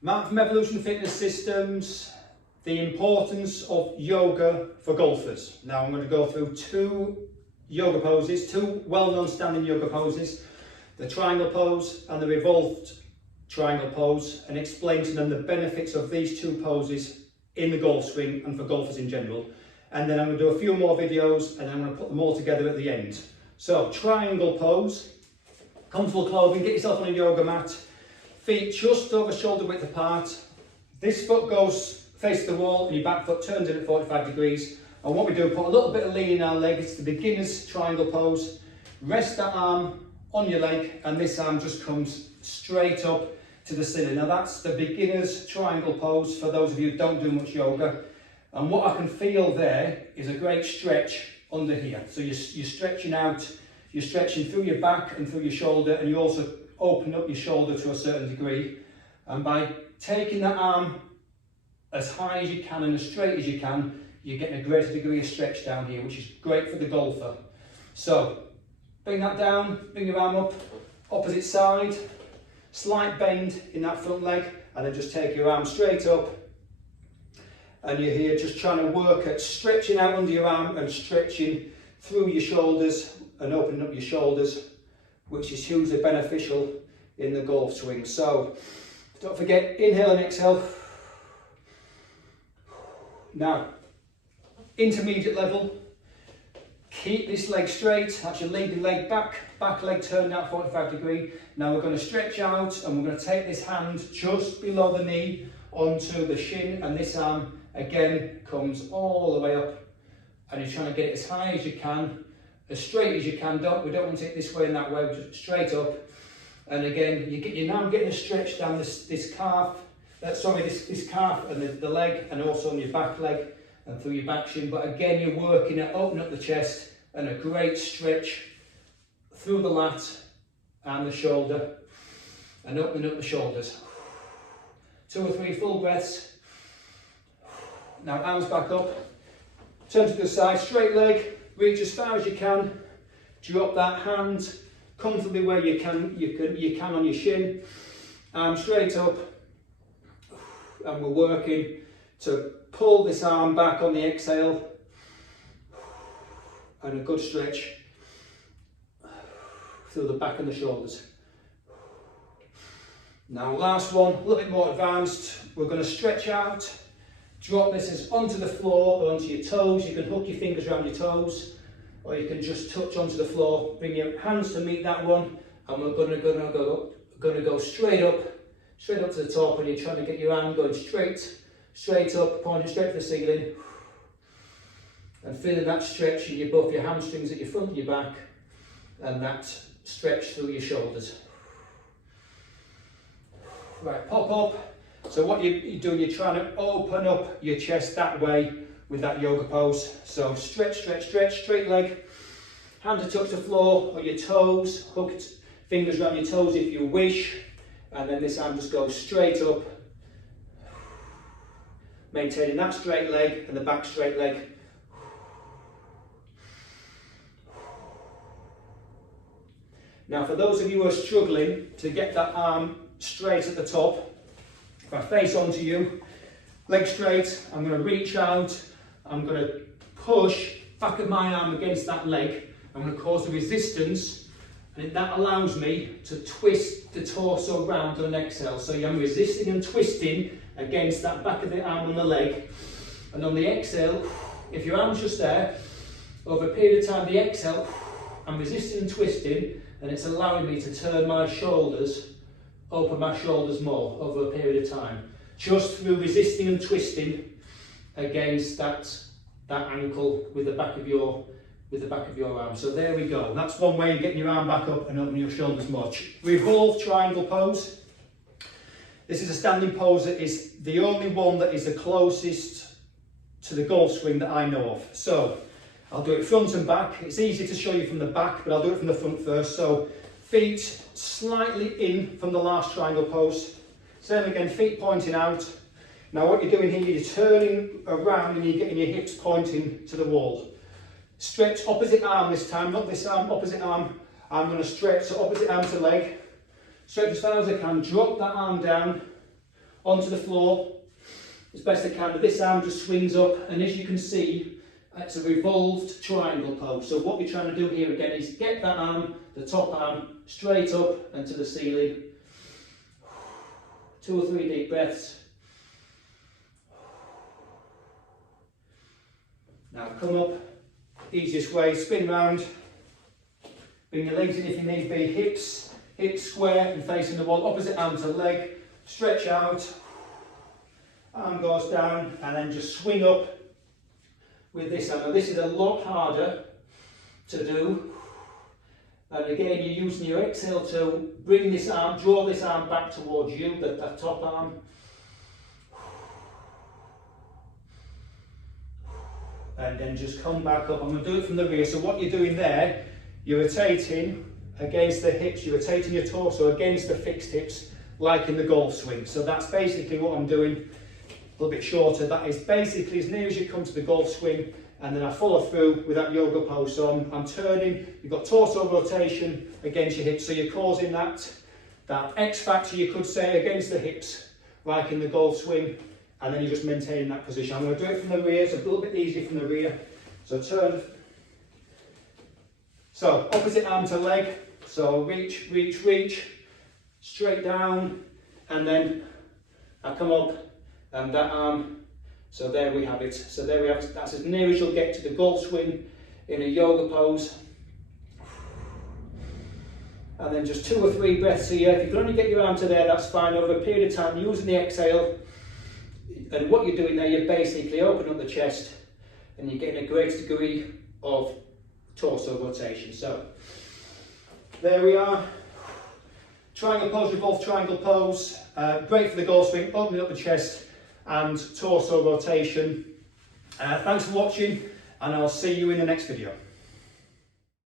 Mark from Evolution Fitness Systems, the importance of yoga for golfers. Now I'm going to go through two yoga poses, two well-known standing yoga poses, the triangle pose and the revolved triangle pose, and explain to them the benefits of these two poses in the golf swing and for golfers in general. And then I'm going to do a few more videos and I'm going to put them all together at the end. So triangle pose, comfortable clothing, get yourself on a yoga mat, feet just over shoulder width apart. This foot goes face the wall and your back foot turns in at 45 degrees. And what we do, put a little bit of lean in our leg. It's the beginner's triangle pose. Rest that arm on your leg and this arm just comes straight up to the ceiling. Now that's the beginner's triangle pose for those of you who don't do much yoga. And what I can feel there is a great stretch under here. So you're stretching out, you're stretching through your back and through your shoulder, and you also open up your shoulder to a certain degree. And by taking that arm as high as you can and as straight as you can, you're getting a greater degree of stretch down here, which is great for the golfer. So bring that down, bring your arm up, opposite side, slight bend in that front leg, and then just take your arm straight up. And you're here just trying to work at stretching out under your arm and stretching through your shoulders and opening up your shoulders, which is hugely beneficial in the golf swing. So don't forget, inhale and exhale. Now, intermediate level, keep this leg straight. That's your leading leg back leg turned out 45 degree. Now we're going to stretch out and we're going to take this hand just below the knee onto the shin, and this arm again comes all the way up, and you're trying to get it as high as you can, as straight as you can. We don't want to take this way and that way, just straight up. And again, you're now getting a stretch down this calf, this calf and the leg, and also on your back leg and through your back shin. But again, you're working at opening up the chest and a great stretch through the lat and the shoulder and opening up the shoulders. 2 or 3 full breaths. Now arms back up, turn to the side, straight leg, reach as far as you can, drop that hand comfortably where you can on your shin, arm straight up, and we're working to pull this arm back on the exhale, and a good stretch through the back and the shoulders. Now last one, a little bit more advanced, we're going to stretch out. Drop this as onto the floor or onto your toes. You can hook your fingers around your toes, or you can just touch onto the floor. Bring your hands to meet that one, and we're going to go straight up to the top. And you're trying to get your arm going straight up, pointing straight to the ceiling, and feeling that stretch in both your hamstrings at your front of your back, and that stretch through your shoulders. Right, pop up. So what you're doing, you're trying to open up your chest that way with that yoga pose. So stretch, straight leg, hand to touch the floor or your toes, hooked fingers around your toes if you wish, and then this arm just goes straight up, maintaining that straight leg and the back straight leg. Now for those of you who are struggling to get that arm straight at the top, if I face onto you, leg straight, I'm going to reach out, I'm going to push back of my arm against that leg, I'm going to cause a resistance, and that allows me to twist the torso round on an exhale. So I'm resisting and twisting against that back of the arm on the leg, and on the exhale, if your arm's just there, over a period of time, the exhale, I'm resisting and twisting, and it's allowing me to turn my shoulders, open my shoulders more over a period of time, just through resisting and twisting against that ankle with the back of your arm. So there we go. That's one way of getting your arm back up and opening your shoulders much. Revolve triangle pose. This is a standing pose that is the only one that is the closest to the golf swing that I know of. So I'll do it front and back. It's easy to show you from the back, but I'll do it from the front first. So feet slightly in from the last triangle pose. Same again, feet pointing out. Now what you're doing here, you're turning around and you're getting your hips pointing to the wall. Stretch opposite arm this time, not this arm, opposite arm. I'm going to stretch, so opposite arm to leg. Stretch as far as I can, drop that arm down onto the floor as best I can. This arm just swings up, and as you can see, it's a revolved triangle pose. So what we're trying to do here again is get that arm, the top arm, straight up and to the ceiling. 2 or 3 deep breaths. Now come up, easiest way, spin round. Bring your legs in if you need be, hips square and facing the wall, opposite arm to leg, stretch out, arm goes down, and then just swing up with this arm. Now this is a lot harder to do, and again you're using your exhale to bring this arm, draw this arm back towards you, that top arm. And then just come back up. I'm going to do it from the rear. So what you're doing there, you're rotating against the hips, you're rotating your torso against the fixed hips, like in the golf swing. So that's basically what I'm doing. A little bit shorter. That is basically as near as you come to the golf swing, and then I follow through with that yoga pose. So I'm turning, you've got torso rotation against your hips, so you're causing that X factor, you could say, against the hips, like in the golf swing, and then you're just maintaining that position. I'm going to do it from the rear, so it's a little bit easier from the rear. So turn, so opposite arm to leg, so reach, reach, reach, straight down, and then I come up, and that arm. So there we have it. So there we have it. That's as near as you'll get to the golf swing in a yoga pose. And then just 2 or 3 breaths here. If you can only get your arm to there, that's fine. Over a period of time, using the exhale. And what you're doing there, you're basically opening up the chest and you're getting a greater degree of torso rotation. So there we are. Triangle pose, revolve triangle pose. Great for the golf swing, opening up the chest and torso rotation. Thanks for watching, and I'll see you in the next video.